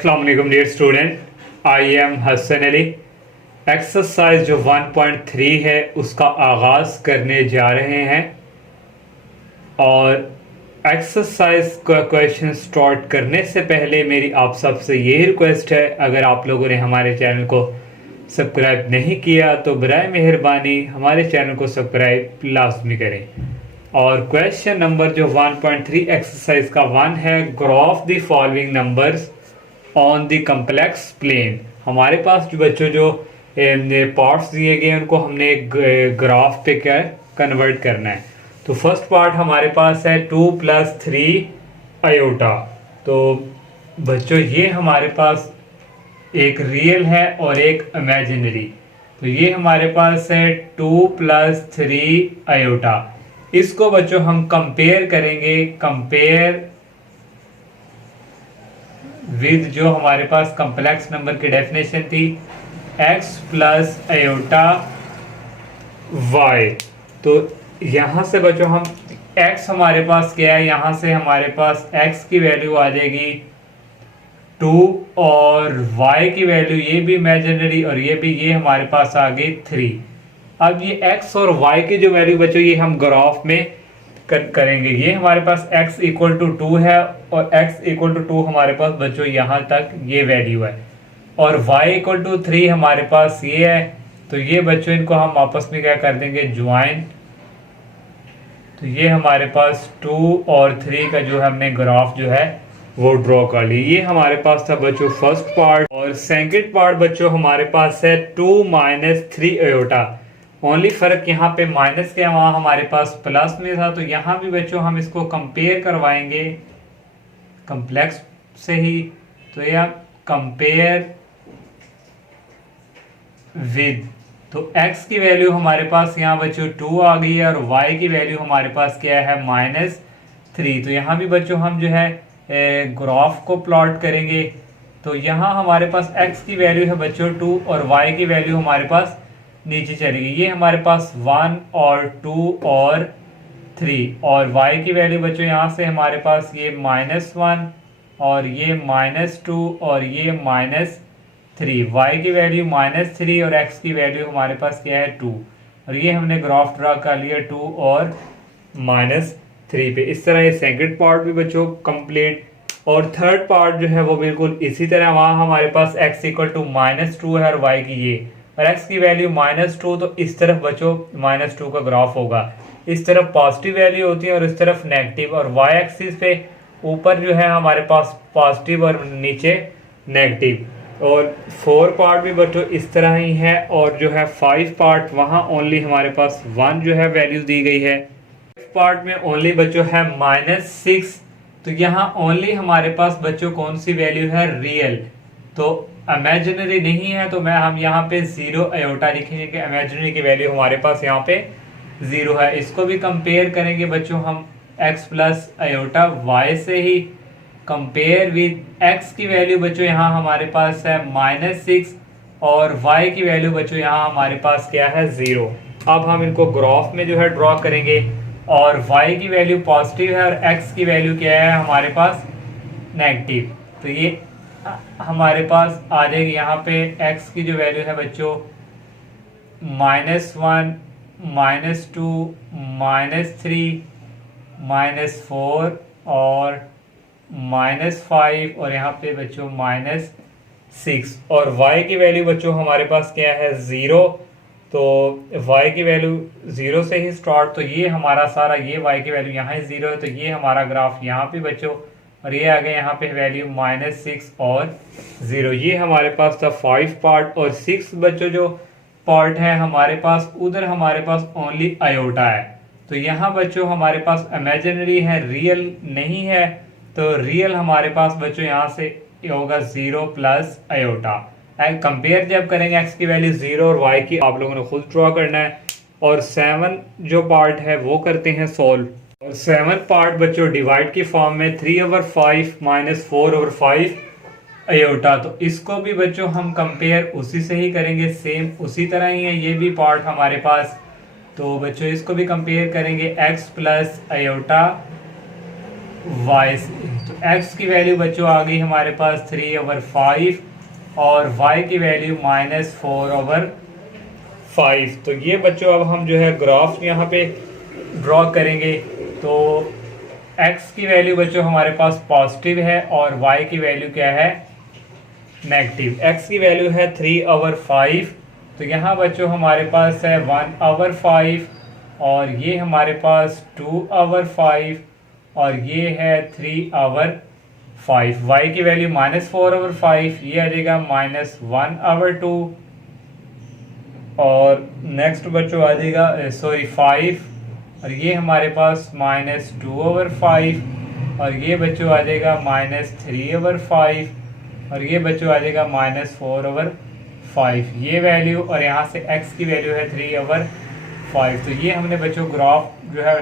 अस्सलाम वालेकुम dear student, I am Hasan Ali. Exercise जो 1.3 है उसका आगाज़ करने जा रहे हैं और एक्सरसाइज का क्वेश्चन स्टार्ट करने से पहले मेरी आप सबसे यही रिक्वेस्ट है, अगर आप लोगों ने हमारे चैनल को सब्सक्राइब नहीं किया तो बराए मेहरबानी हमारे चैनल को सब्सक्राइब लाजमी करें। और क्वेश्चन नंबर जो 1.3 एक्सरसाइज का 1 है, graph the following numbers on the complex plane. हमारे पास जो बच्चों जो पार्ट्स दिए गए हैं उनको हमने एक ग्राफ पे क्या कन्वर्ट करना है। तो फर्स्ट पार्ट हमारे पास है 2 + 3 आयोटा। तो बच्चों ये हमारे पास एक रियल है और एक इमेजिनरी। तो ये हमारे पास है 2 + 3 आयोटा। इसको बच्चों हम कंपेयर करेंगे, कंपेयर विद जो हमारे पास कम्प्लेक्स नंबर की डेफिनेशन थी x + आयोटा y। तो यहाँ से बच्चों हम x हमारे पास क्या है, यहाँ से हमारे पास x की वैल्यू आ जाएगी 2 और y की वैल्यू ये भी इमेजिनरी और ये भी, ये हमारे पास आ गई 3। अब ये x और y की जो वैल्यू बच्चों ये हम ग्राफ में करेंगे। ये हमारे पास x = 2 है और x = 2 हमारे पास बच्चों यहाँ तक ये वैल्यू है और y = 3 हमारे पास ये है। तो ये बच्चों इनको हम आपस में क्या कर देंगे, ज्वाइन। तो ये हमारे पास 2 और 3 का जो हमने ग्राफ जो है वो ड्रॉ कर ली। ये हमारे पास था बच्चों फर्स्ट पार्ट। और सेकंड पार्ट बच्चों हमारे पास है 2 - 3 आयोटा। ओनली फर्क यहाँ पे माइनस के, वहाँ हमारे पास प्लस में था। तो यहाँ भी बच्चों हम इसको कंपेयर करवाएंगे कम्प्लेक्स से ही। तो यह कंपेयर विद, तो x की वैल्यू हमारे पास यहाँ बच्चों 2 आ गई है और y की वैल्यू हमारे पास क्या है -3। तो यहाँ भी बच्चों हम जो है ग्राफ को प्लॉट करेंगे। तो यहाँ हमारे पास x की वैल्यू है बच्चों 2 और y की वैल्यू हमारे पास नीचे चली गई। ये हमारे पास 1 और 2 और 3 और y की वैल्यू बच्चों यहाँ से हमारे पास ये -1 और ये -2 और ये -3। y की वैल्यू -3 और x की वैल्यू हमारे पास क्या है 2 और ये हमने ग्राफ ड्रा कर लिया 2 और -3 पे। इस तरह ये सेकंड पार्ट भी बच्चों कंप्लीट। और थर्ड पार्ट जो है वो बिल्कुल इसी तरह, वहाँ हमारे पास x = -2 है और y की ये और x की वैल्यू -2। तो इस तरफ बच्चों -2 का ग्राफ होगा। इस तरफ पॉजिटिव वैल्यू होती है और इस तरफ नेगेटिव। और y एक्सिस पे ऊपर जो है हमारे पास पॉजिटिव और नीचे नेगेटिव। और 4 पार्ट भी बच्चों इस तरह ही है। और जो है 5 पार्ट वहाँ ओनली हमारे पास 1 जो है वैल्यू दी गई है। 5 पार्ट में ओनली बच्चों है -6। तो यहाँ ओनली हमारे पास बच्चों कौन सी वैल्यू है, रियल। तो इमेजिनरी नहीं है। तो हम यहाँ पे 0 आयोटा लिखेंगे कि इमेजिनरी की वैल्यू हमारे पास यहाँ पे 0 है। इसको भी कंपेयर करेंगे बच्चों हम x + आयोटा y से ही। कंपेयर विद x की वैल्यू बच्चों यहाँ हमारे पास है -6 और y की वैल्यू बच्चों यहाँ हमारे पास क्या है 0। अब हम इनको ग्राफ में जो है ड्रॉ करेंगे और y की वैल्यू पॉजिटिव है और x की वैल्यू क्या है हमारे पास नेगेटिव। तो ये हमारे पास आ जाएगी यहाँ पे x की जो वैल्यू है बच्चों -1 -2 -3 -4 और -5 और यहाँ पे बच्चों -6 और y की वैल्यू बच्चों हमारे पास क्या है 0। तो y की वैल्यू 0 से ही स्टार्ट। तो ये हमारा सारा, ये y की वैल्यू यहाँ 0 है। तो ये हमारा ग्राफ यहाँ पे बच्चों और ये आ गए यहाँ पे वैल्यू -6 और 0। ये हमारे पास था 5 पार्ट। और 6 बच्चों जो पार्ट है हमारे पास, उधर हमारे पास ओनली आयोटा है। तो यहाँ बच्चों हमारे पास इमेजिनरी है, रियल नहीं है। तो रियल हमारे पास बच्चों यहाँ से होगा 0 + आयोटा। कंपेयर जब करेंगे x की वैल्यू 0 और y की, आप लोगों ने खुद ड्रॉ करना है। और 7 जो पार्ट है वो करते हैं सोल्व। और 7 पार्ट बच्चों डिवाइड की फॉर्म में 3/5 - 4/5 आयोटा। तो इसको भी बच्चों हम कंपेयर उसी से ही करेंगे, सेम उसी तरह ही है ये भी पार्ट हमारे पास। तो बच्चों इसको भी कंपेयर करेंगे x + आयोटा वाई से। तो एक्स की वैल्यू बच्चों आ गई हमारे पास 3/5 और वाई की वैल्यू -4/5। तो ये बच्चों अब हम जो है ग्राफ यहाँ पे ड्रॉ करेंगे। तो एक्स की वैल्यू बच्चों हमारे पास पॉजिटिव है और वाई की वैल्यू क्या है, नेगेटिव। एक्स की वैल्यू है 3/5, तो यहाँ बच्चों हमारे पास है 1/5 और ये हमारे पास 2/5 और ये है 3/5। वाई की वैल्यू -4/5, ये आ जाएगा -1/2 और नेक्स्ट बच्चों आ जाएगा 5 और ये हमारे पास -2/5 और ये बच्चों आ जाएगा -3/5 और ये बच्चों आ जाएगा -4/5। ये वैल्यू और यहाँ से x की वैल्यू है 3/5। तो ये हमने बच्चों ग्राफ जो है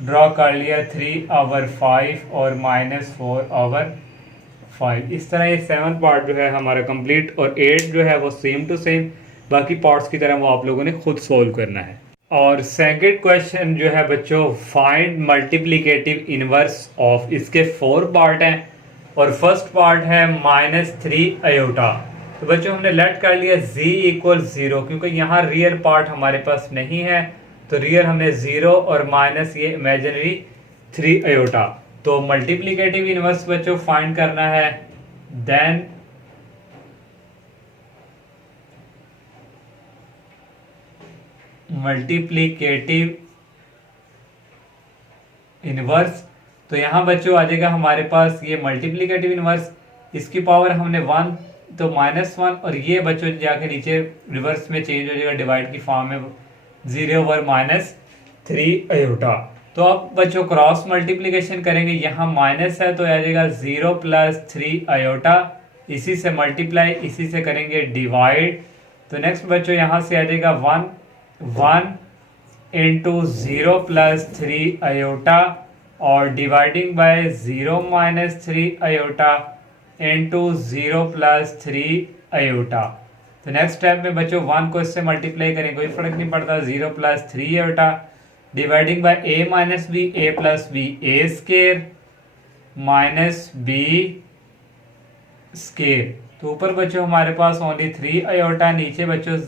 ड्रॉ कर लिया 3/5 और -4/5। इस तरह ये 7th पार्ट जो है हमारा कंप्लीट और 8 जो है वो सेम टू सेम, बाकी पार्ट्स की तरह वो आप लोगों ने खुद सोल्व करना है। और सेकंड क्वेश्चन जो है बच्चों, फाइंड मल्टीप्लिकेटिव इनवर्स ऑफ, इसके 4 पार्ट हैं और फर्स्ट पार्ट है -3 आयोटा। तो बच्चों हमने लेट कर लिया z = 0 क्योंकि यहाँ रियल पार्ट हमारे पास नहीं है, तो रियल हमने 0 और माइनस ये इमेजिनरी 3 आयोटा। तो मल्टीप्लिकेटिव इनवर्स बच्चों फाइंड करना है। देन मल्टीप्लिकेटिव इनवर्स, तो यहाँ बच्चों आ जाएगा हमारे पास ये मल्टीप्लिकेटिव इनवर्स, इसकी पावर हमने 1 तो -1 और ये बच्चों जाके नीचे रिवर्स में चेंज हो जाएगा डिवाइड की फॉर्म में 0/3 आयोटा। तो अब बच्चों क्रॉस मल्टीप्लिकेशन करेंगे, यहाँ माइनस है तो आ जाएगा 0 + 3 आयोटा, इसी से मल्टीप्लाई, इसी से करेंगे डिवाइड। तो नेक्स्ट बच्चों यहाँ से आ जाएगा 1 × 0 + 3 आयोटा और dividing by 0 - 3 iota into 0 + 3 iota. तो नेक्स्ट स्टेप में बच्चों 1 को इससे मल्टीप्लाई करें, कोई फर्क नहीं पड़ता, 0 + 3 iota dividing bye a - b, a + b a² -b²। तो ऊपर बच्चों हमारे पास ओनली 3 आयोटा, नीचे बच्चों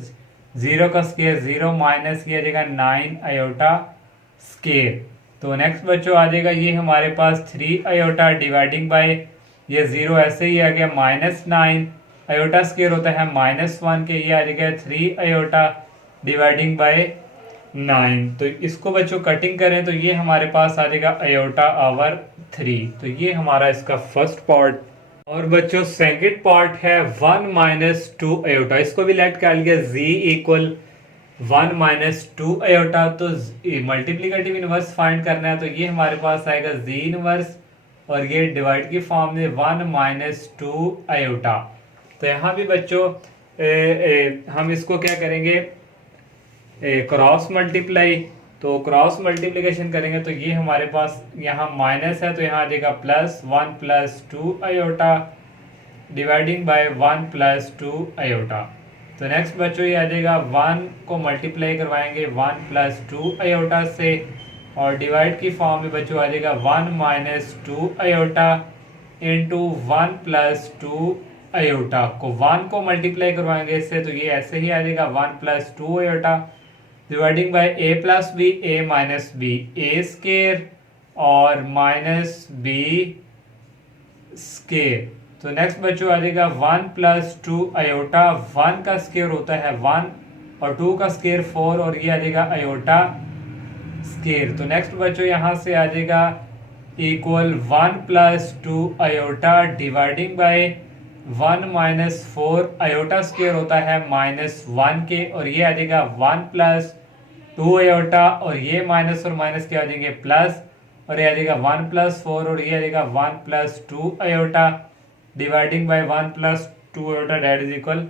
0 का स्केयर 0 माइनस किया जाएगा 9 आयोटा स्केयर। तो नेक्स्ट बच्चों आ जाएगा ये हमारे पास 3 आयोटा डिवाइडिंग बाय ये 0 ऐसे ही आ गया -9 आयोटा स्केयर होता है -1 के, ये आ जाएगा 3 आयोटा डिवाइडिंग बाय 9। तो इसको बच्चों कटिंग करें तो ये हमारे पास आ जाएगा आयोटा/3। तो ये हमारा इसका फर्स्ट पार्ट। और बच्चों सेकंड पार्ट है 1 - 2 आयोटा, इसको भी लेट कर लिया z = 1 - 2 आयोटा। तो मल्टीप्लिकेटिव इनवर्स फाइंड करना है, तो ये हमारे पास आएगा z इनवर्स और ये डिवाइड की फॉर्म में 1 - 2 आयोटा। तो यहाँ भी बच्चों हम इसको क्या करेंगे, क्रॉस मल्टीप्लाई। तो क्रॉस मल्टीप्लिकेशन करेंगे तो ये हमारे पास यहाँ माइनस है तो यहाँ आ जाएगा +1 + 2 आयोटा डिवाइडिंग बाय 1 + 2 आयोटा। तो नेक्स्ट बच्चों ये आ जाएगा 1 को मल्टीप्लाई करवाएंगे 1 + 2 आयोटा से और डिवाइड की फॉर्म में बच्चों आ जाएगा 1 - 2 आयोटा इंटू 1 + 2 आयोटा। को 1 को मल्टीप्लाई करवाएंगे इससे, तो ये ऐसे ही आ जाएगा 1 + 2 iota dividing bye a + b a - b a² और -b²। तो नेक्स्ट बच्चों आ जाएगा 1 + 2 आयोटा, 1 का स्क्वायर होता है 1 और 2 का स्क्वायर 4 और ये आ जाएगा आयोटा स्क्वायर। तो नेक्स्ट बच्चों यहाँ से आ जाएगा equal 1 + 2 iota dividing bye 1 - 4 iota square होता है -1 के और ये आ जाएगा 1 + 2 आयोटा और ये माइनस और माइनस क्या आ जाएंगे प्लस और ये आ जाएगा 1 + 4 और ये आ जाएगा 1 + 2 iota dividing bye 1 + 2 iota that is equal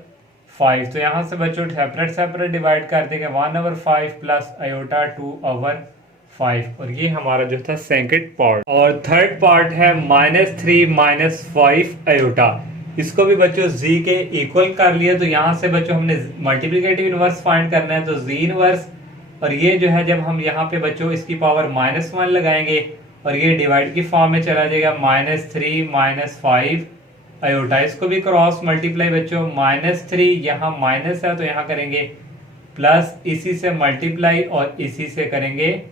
5। तो यहाँ से बच्चों सेपरेट डिवाइड कर देंगे 1/5 प्लस आयोटा 2/5 और ये हमारा जो था सेकंड पार्ट। और थर्ड पार्ट है -3 - 5 आयोटा, इसको भी बच्चों z के इक्वल कर लिया। तो यहाँ से बच्चों हमने मल्टीप्लिकेटिव इनवर्स फाइंड करना है, तो z इनवर्स और ये जो है जब हम यहाँ पे बच्चों इसकी पावर -1 लगाएंगे और ये डिवाइड की फॉर्म में चला जाएगा -3 -5 आयोटा। इसको भी क्रॉस मल्टीप्लाई बच्चों, -3 यहाँ माइनस है तो यहाँ करेंगे प्लस, इसी से मल्टीप्लाई और इसी से करेंगे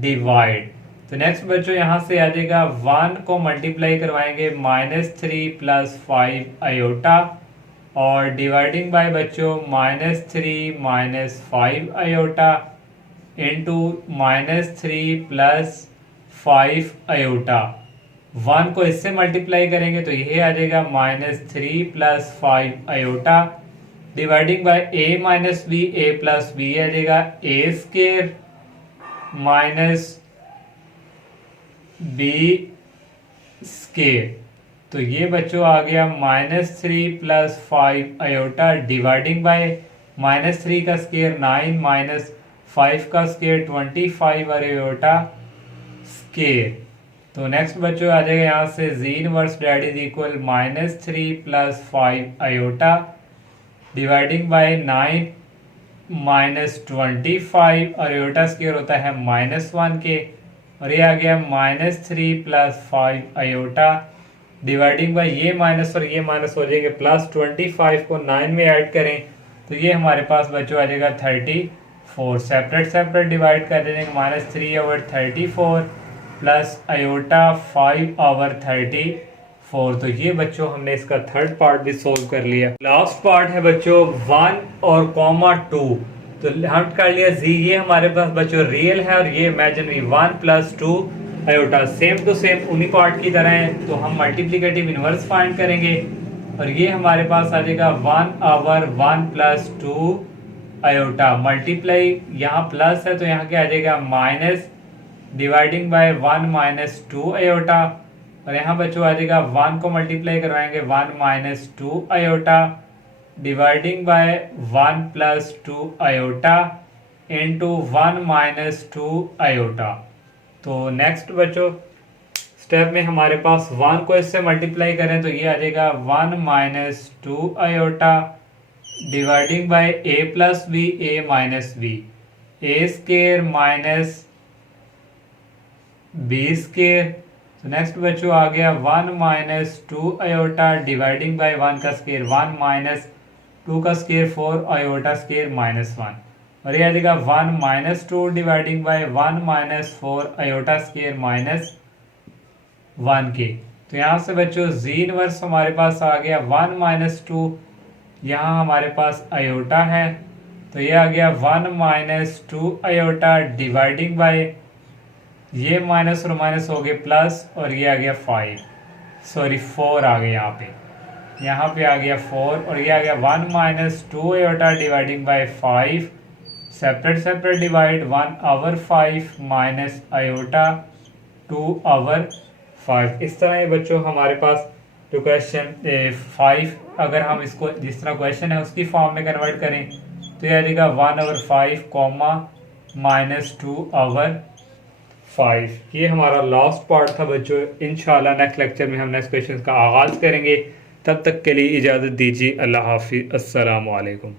डिवाइड। तो नेक्स्ट बच्चों यहाँ से आ जाएगा 1 को मल्टीप्लाई करवाएंगे -3 + 5 आयोटा और डिवाइडिंग बाय बच्चों -3 -5 आयोटा इंटू -3 + 5 आयोटा। 1 को इससे मल्टीप्लाई करेंगे तो ये आ जाएगा -3 + 5 iota dividing bye a - b, a + b आ जाएगा a² - b²। तो ये बच्चों आ गया -3 + 5 आयोटा डिवाइडिंग बाय -3 का स्क्वायर 9 -5 का स्क्वायर 25 आयोटा स्क्वायर। तो नेक्स्ट बच्चों आ जाएगा यहाँ से z inverse that is equal -3 + 5 iota dividing by 9 -25 और आयोटा स्क्वायर होता है -1 के, और ये आ गया -3 + 5 आयोटा डिवाइडिंग बाय ये माइनस और ये माइनस हो जाएंगे +25 को 9 में ऐड करें तो ये हमारे पास बच्चों आ जाएगा 34। सेपरेट सेपरेट डिवाइड कर देंगे -3/34 प्लस आयोटा 5/34। तो ये बच्चों हमने इसका थर्ड पार्ट भी सोल्व कर लिया। लास्ट पार्ट है बच्चों 1 और कॉमा 2। तो हम कर लिया जी, ये हमारे पास बच्चों रियल है और ये imaginary 1 + 2 iota same to same उन्हीं पार्ट की तरह है। तो हम मल्टीप्लिकेटिव इनवर्स फाइंड करेंगे और ये हमारे पास आ जाएगा 1/1 + 2 आयोटा मल्टीप्लाई, यहाँ प्लस है तो यहाँ क्या आ जाएगा माइनस डिवाइडिंग बाय 1 - 2 आयोटा, और यहाँ बच्चों आ जाएगा 1 को मल्टीप्लाई करवाएंगे 1 - 2 iota dividing bye 1 + 2 iota into 1 - 2 iota. तो नेक्स्ट बच्चों स्टेप में हमारे पास 1 को इससे मल्टीप्लाई करें तो ये आ जाएगा 1 - 2 iota dividing bye a + b, a - b, a² - b²। तो नेक्स्ट बच्चों आ गया 1 - 2 आयोटा डिवाइडिंग बाय 1 का स्क्वायर 1 - 2 का स्क्वायर 4 आयोटा स्क्वायर -1, और ये आ जाएगा 1 - 2 डिवाइडिंग बाय 1 - 4 आयोटा स्क्वायर -1 के। तो यहाँ से बच्चों जी इनवर्स हमारे पास आ गया 1 - 2, यहाँ हमारे पास आयोटा है तो ये आ गया 1 - 2 आयोटा डिवाइडिंग बाय ये माइनस और माइनस हो गए प्लस, और ये आ गया 4 आ गया यहाँ पे आ गया 4, और ये आ गया 1 - 2 iota dividing bye 5 separate separate divide 1/5 minus iota 2/5। इस तरह ये बच्चों हमारे पास जो क्वेश्चन 5 अगर हम इसको जिस तरह क्वेश्चन है उसकी फॉर्म में कन्वर्ट करें तो ये आ जाएगा 1/5 कॉमा -2/5। ये हमारा लास्ट पार्ट था बच्चों। इंशाल्लाह नेक्स्ट लेक्चर में हम नेक्स्ट क्वेश्चन का आगाज़ करेंगे। तब तक के लिए इजाज़त दीजिए। अल्लाह हाफिज़। अस्सलामु अलैकुम।